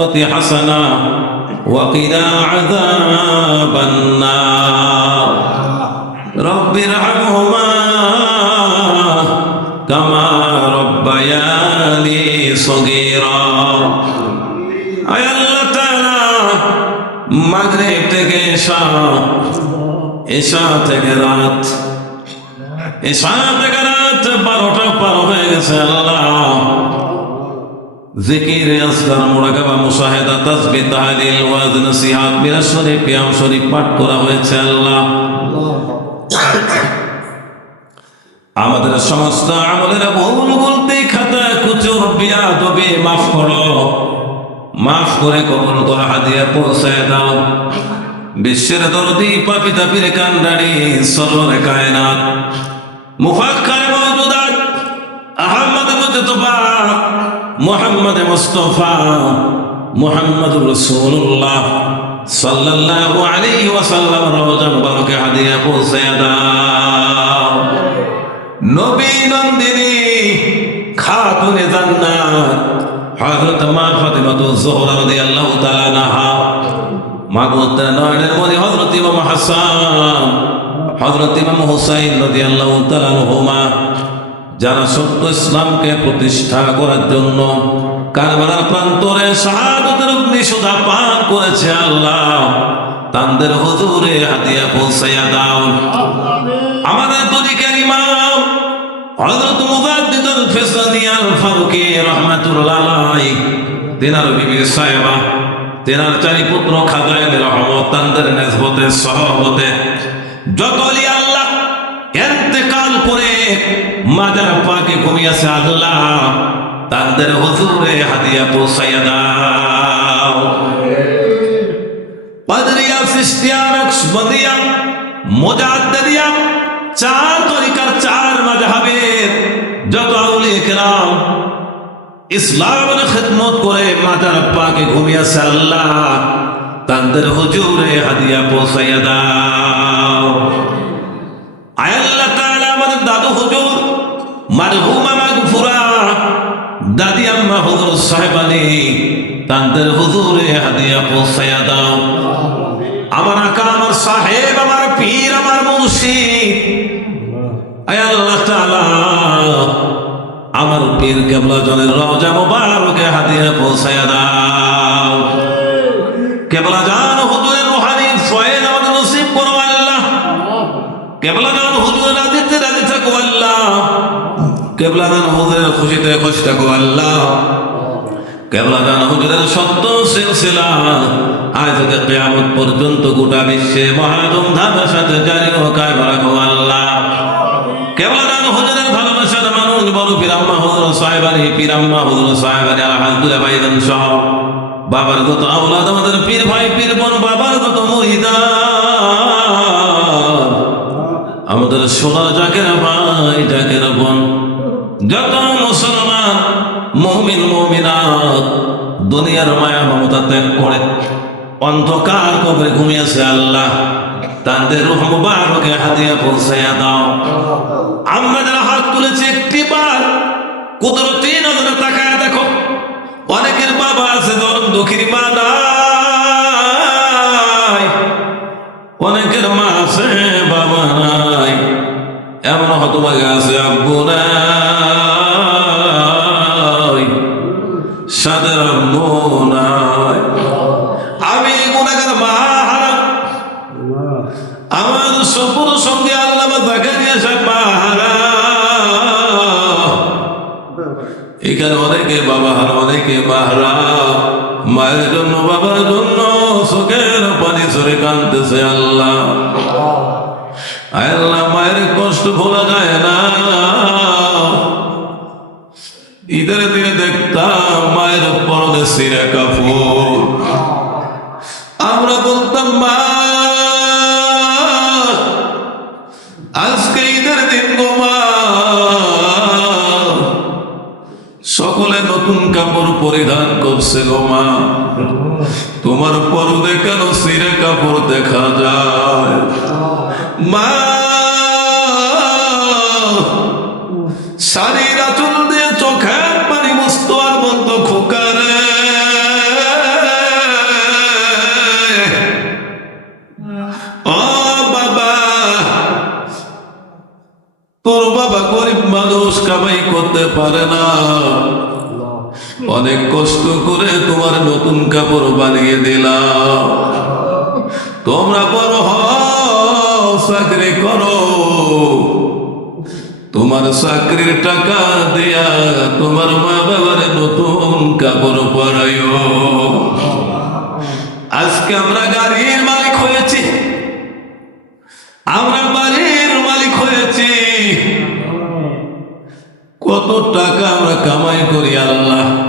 حسنة وقنا عذاب النار رب ارحمهما كما ربياني صغيرا আয় আল্লাহ তাআলা মাগরিব থেকে এশা এশা থেকে রাত এশা থেকে রাত বারোটা পার হয়ে গেছে আল্লাহ জিকির আসকার মুরাকাবা মুশাহেদা তাসবিহ তাহলিল, ওয়াজ, নসিহাত, মিরাজ শরীফ কিয়াম শরীফ পাঠ করা হয়েছে আল্লাহ। আমাদের সমস্ত আমলের ভুল বলতে খাতা, কুচুর, বিয়া দবে মাফ করো। মাফ করে কবুল করো হাদিয়া পৌঁছায় দাও। বিশ্বের দরদি, পাপি তাপির কান্ডারি সররে কায়নাত। মুফাক্কার মওজুদাত, আহমদ মুজতবা। মোহাম্মদ মুস্তফা মোহাম্মদ রসুল্লাহ সাল্লাল্লাহু আলাইহি ওয়াসাল্লাম রওজা মুবারকে হাদিয়া পৌঁছে দাও। নবী নন্দিনী খাতুনে জান্নাত, হযরত মা ফাতিমা জোহরা রাদিয়াল্লাহু তাআলা আনহা মাহবুব নয়নের মধ্যে হযরত ইমাম হাসান, হযরত ইমাম হুসাইন রাদিয়াল্লাহু তাআলা আনহুমা যারা সত্য ইসলামকে প্রতিষ্ঠা করার জন্য কারবালার প্রান্তরে শাহাদতের অগ্নিশোধা পান করেছে আল্লাহ, তাদের হুজুরে হাতিয়া পৌঁছাইয়া দাও। আমাদের তরিকার ইমাম হযরত মুজাদ্দিদুল ফিসানি আল ফারুকি রাহমাতুল্লাহ তেনার বিবি সাহেবা, তেনার চারি পুত্র খাজাইল রহমত, তাদের নেসবতে সহবতে যত আলী আল্লাহ এন্তেকাল করে মাজার পাকে ঘুমিয়েছে আল্লাহ। তাদের হুজুরে হাদিয়া পৌঁছাইয়া দাও। পাদরিয়া সিস্তিয়া নকশবন্দিয়া মুজাদ্দিদিয়া চার তরিকার চার মাযহাবের যত আউলিয়া কেরাম ইসলামের খেদমত করে মাজার পাকে ঘুমিয়েছে আল্লাহ। তাদের হুজুরে হাদিয়া পৌঁছাইয়া দাও। আয় আল্লাহ তাআলা আমাদের দাদু হুজুর দাদি আম্মা হুজুর সাহেবানি, তাদের হুজুরে হাদিয়া পৌঁছাইয়া দাও। আমার আকা, আমার সাহেব, আমার পীর, আমার মুর্শিদ। আয় আল্লাহ আমার পীর কেবলা জনের রওজা মুবারকে হাদিয়া পৌঁছাইয়া দাও। কেবলা জান হুজুরের রুহানি ফয়েজ আমাদের নসিব করো আল্লাহ। কেবলা কেবলা জান হুজুরের খুশিতে খুশি থাকো, আল্লাহ। কেবলা জান হুজুরের সত্য সিলসিলা আজ থেকে কিয়ামত পর্যন্ত গোটা বিশ্বে মহাদম ধামের সাথে জারি ও কায়েম রাখো, আল্লাহ। কেবলা জান হুজুরের ভালোবাসার মানুষ, বড় পিরাম্মা হুজুর সাহেবানি পিরাম্মা হুজুর সাহেবানি আলহামদুলিল্লাহ ভাইজান সহ। বাবার কত আওলাদ আমাদের পীর ভাই, পীর বোন, বাবার কত মহিদা। আমাদের সোনা জাকের ভাই, জাকের বোন। যত মুসলমান, মমিন, মমিনাত, দুনিয়ার মায়া মমতা ত্যাগ করে। অন্ধকার কবে ঘুমিয়েছে আল্লাহ। তাদের রুহ মুবারকে হাতিয়া পৌঁছাইয়া দাও। আমরা যারা হাত তুলেছি একটি বার কুদরতি নজরে তাকায় দেখো। অনেকের বাবা আছে, ধরুন দুঃখীর মা নাই। অনেকের মা আছে, বাবা নাই। এমন হতভাগে মা মা এখানে অনেকে বাবা হার অনেকে মাহারা মায়ের জন্য, বাবার জন্য চোখের পানি সরে কানতেছে আল্লাহ। আল্লাহ, মায়ের কষ্ট ভোলা যায় না। কাপড় পরিধান করছে গো মা। তোমার পরদে কেন সিরে কাপড় দেখা যায়? মা! ও বাবা! তোর বাবা গরিব মানুষ কামাই করতে পারে না। অনেক কষ্ট করে তোমার নতুন কাপড় বানিয়ে দিলাম। তোমরা বড় চাকরি করো। তোমার চাকরির টাকা দেয়া তোমার মা বাবার নতুন কাপড় পরাইও আজকে আমরা গাড়ির মালিক হয়েছি। আমরা বাড়ির মালিক হয়েছি। কত টাকা আমরা কামাই করি, আল্লাহ।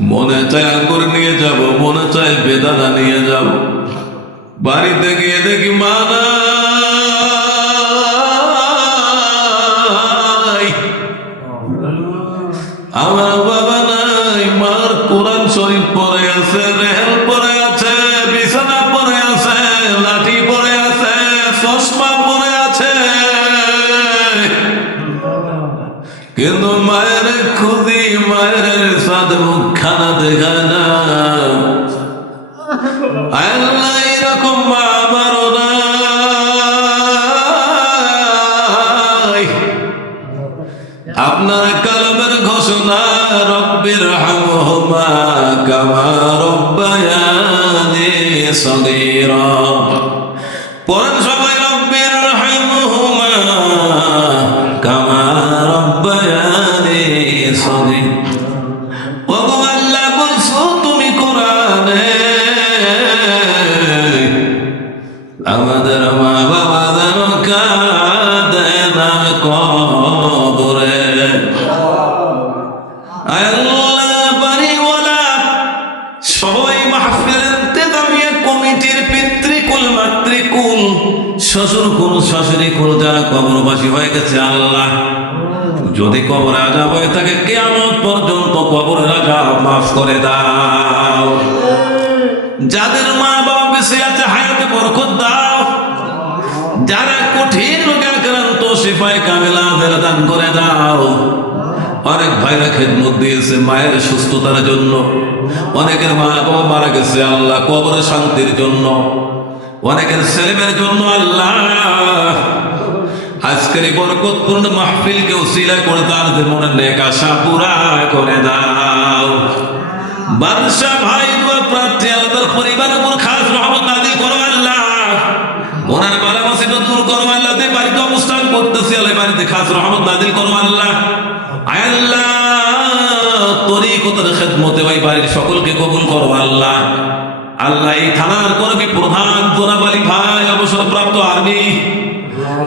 মনে চায় আঙ্গুর নিয়ে যাব, মনে চায় বেদানা নিয়ে যাব। বাড়িতে গিয়ে দেখি মানা আমার কিন্তু মায়ের খুদি মায়ের সাদ মুখখানা দেখা না। আল্লাহ এরকম মা আমারও আপনার কালামের ঘোষণা, রব্বির হামহুমা কামা রব্বায়ানি সগীরা। পড়েন কমিটির পিতৃকুল, মাতৃকুল শ্বশুর কুল শাশুড়ি কুল যারা কবরবাসী হয়ে গেছে, আল্লাহ, যদি কবর আজাব হয়ে থাকে কেমন পর্যন্ত কবর আজাব মাফ করে দাও। সিপাই কামেলা দান করে দাও। অনেক ভাইরা খেদমত দিয়েছে মায়ের সুস্থতার জন্য। অনেকের মা বাবা মারা গেছে আল্লাহ কবর শান্তির জন্য। অনেকের ছেলেমের জন্য আল্লাহ। আজকের বরকতপূর্ণ মাহফিলকে উসিলা করে তার মনের নেক আশা পুরা করে দাও। বাদশাহ ভাই প্রার্থী আল্লাহর পরিবারের উপর খাস রহমত নাজিল করো আল্লাহ। ওনার বালা মুসিবত দূর করো আল্লাহ তে বাড়িতে অবস্থান করতেছি আল্লাহ খাস রহমত নাজিল করো আল্লাহ। আল্লাহ, তরিকতের খেদমতে ভাই বাড়ির সকলকে কবুল করো আল্লাহ। আল্লাহ, এই থানার কর্মী প্রধান জনাব ভাই অবসরপ্রাপ্ত আর্মি?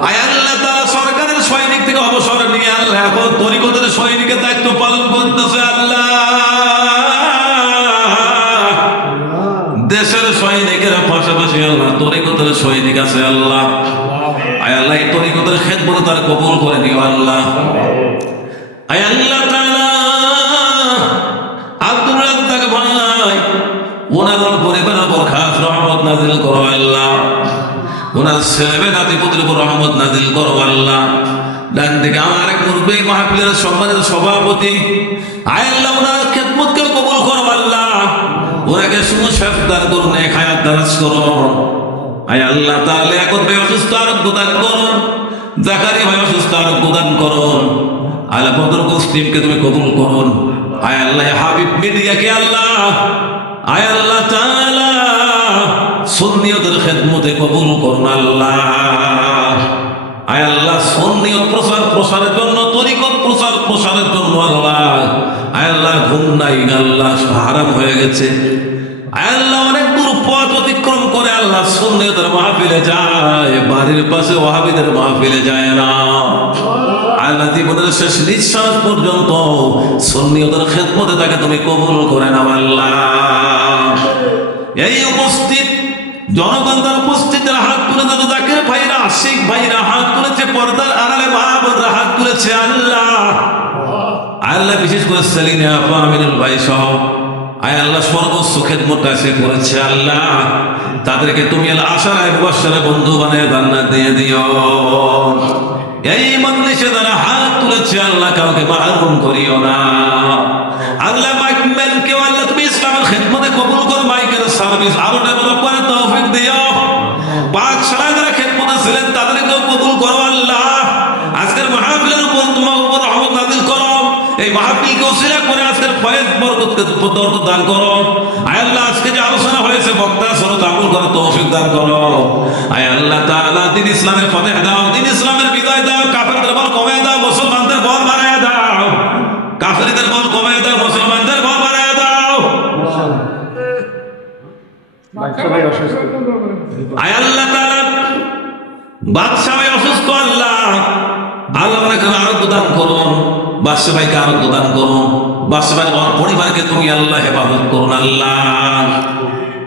আয় আল্লাহ, তারা সরকারের সৈনিক থেকে অবসর নিয়ে আল্লাহ এখন তরিকতের সৈনিকের দায়িত্ব পালন করতেছে আল্লাহ। তরিকতের সৈনিক আল্লাহ। আয় আল্লাহ, এই তরিকতের খেদমত তার কবুল করে দিও আল্লাহ। আয় আল্লাহ আব্দুর রাজ্জাক ভাই পরিবারের উপর খাস রহমত নাজিল করো আল্লাহ। ওনার ছেলে নাতি পুত্রের উপর রহমত নাজিল করো আল্লাহ। ডান দিকে আমার মুরব্বী মাহফিলের সম্মানিত সভাপতি। আয় আল্লাহ, ওনার খেদমতকে কবুল করো আল্লাহ। ওনাকে শুধু শেফদার করুন এক হায়াত দারাজ করুন আয় আল্লাহ, তাহলে এখন ভাই অসুস্থ আরোগ্য দান করুন জাকারি ভাই অসুস্থ আরোগ্য দান করুন আল্লাহ বদর মুসলিমকে তুমি কবুল করুন আয় আল্লাহ হাবিব মিডিয়াকে আল্লাহ? আয় আল্লাহ তাআলা, সুন্নিয়তের খেদমতে কবুল করুন আল্লাহ। আয় আল্লাহ, সুন্নিয়ত প্রচার, প্রসারের জন্য, তরিকত প্রচার, প্রসারের জন্য আল্লাহ। আয় আল্লাহ, ঘুম নাই আল্লাহ, হারাম হয়ে গেছে। আল্লাহ, অনেক দূর পথ অতিক্রম করে আল্লাহ সুন্নিয়তের মাহফিলে যায়, বাড়ির পাশে ওয়াহাবিদের মাহফিলে যায় না। আল্লাহ, জীবনের শেষ নিঃশ্বাস পর্যন্ত সুন্নিয়তের খেদমতে তাকে তুমি কবুল করে নাও আল্লাহ। এই উপস্থিত জনগণ তার উপস্থিতের হাত তুলে দিল জাকির ভাইরা, আশিক ভাইরা হাত তুলেছে, পর্দার আড়ালে মা বোনরা হাত তুলেছে আল্লাহ। আল্লাহ, বিশেষ করে সেলিনে আপা আমিনুল ভাই সহ আয় আল্লাহ সর্বোচ্চ খেদমতটা সে করেছে আল্লাহ, তাদেরকে তুমি আশার এক বৎসরে বন্ধু বানিয়ে জান্নাত দিয়ে দিও। এই মজলিসে তারা হাত তুলেছে আল্লাহ, কাউকে মাহরুম করিও না। আল্লাহ মাইকম্যান কেউ আল্লাহ তুমি ইসলামের খেদমতে কবুল করো, মাইকের সার্ভিস আরও ডেভেলপ করে তৌফিক দিও। পাক সারা যারা খেদমতে ছিলেন, তাদেরকেও কবুল করো আল্লাহ। আজকের মাহফিলের উপর তোমার উপর এই মাহফিলকে ওসিলা করে আজকের ফয়েজ বরকতকে বরকত দান করো। আয় আল্লাহ আজকে যে আলোচনা হয়েছে বক্তা সরত আমল করো তৌফিক দান করো। আয় আল্লাহ তাআলা দিন ইসলামের ফতেহ দাও দিন ইসলামের বিদায় দাও কাফেরদের বল কমে দাও মুসলমানদের বল বাড়ায় দাও। কাফেরদের বল কমে দাও মুসলমানদের বল বাড়ায় দাও। আয় আল্লাহ তাআলা বাদশাহ অসুস্থ আল্লাহ। আল্লাহ আরোগ্য দান করুন। বাদশাহ ভাইকে আরোগ্য দান করুন বাদশাহ পরিবারকে তুমি আল্লাহ হেফাজত করুন আল্লাহ।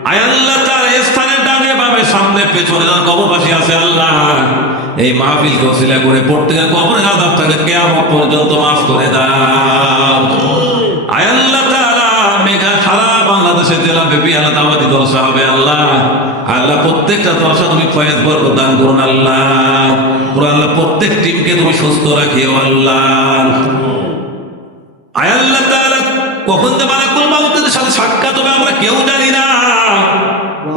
আয় তার স্থানে ডানে বামে, সামনে, পেছনে, যারা আছে আল্লাহ। এই মাহফিলকে ওসিলা করে প্রত্যেকের কবরের আদাব কেয়ামত পর্যন্ত মাফ করে দাও। আয় আল্লাহ তাআলা মেঘা সারা বাংলাদেশের জেলা ব্যাপী আল্লাহ দাওয়াতি হবে, আল্লাহ। আল্লাহ, প্রত্যেকটা দলসা তুমি ফয়েজ বরকত দান করুন, আল্লাহ। পুরো আল্লাহ, প্রত্যেক টিমকে তুমি সুস্থ রাখিও, আল্লাহ। আয় আল্লাহ তাআলা, কখন যে মালাকুল মাউতের সাথে সাক্ষাৎ হবে আমরা কেউ জানি না।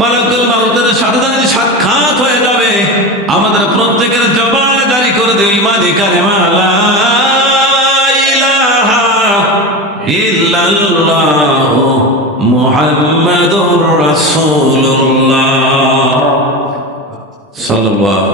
মালাকুল মাউতের সাথে যদি সাক্ষাৎ হয়ে যাবে, আমাদের প্রত্যেকের জবানে জারি করে দেবে ইমানি কালেমা, লা ইলাহা ইল্লাল্লাহ মুহাম্মাদুর রাসূলুল্লাহ। সাল্লাল্লাহু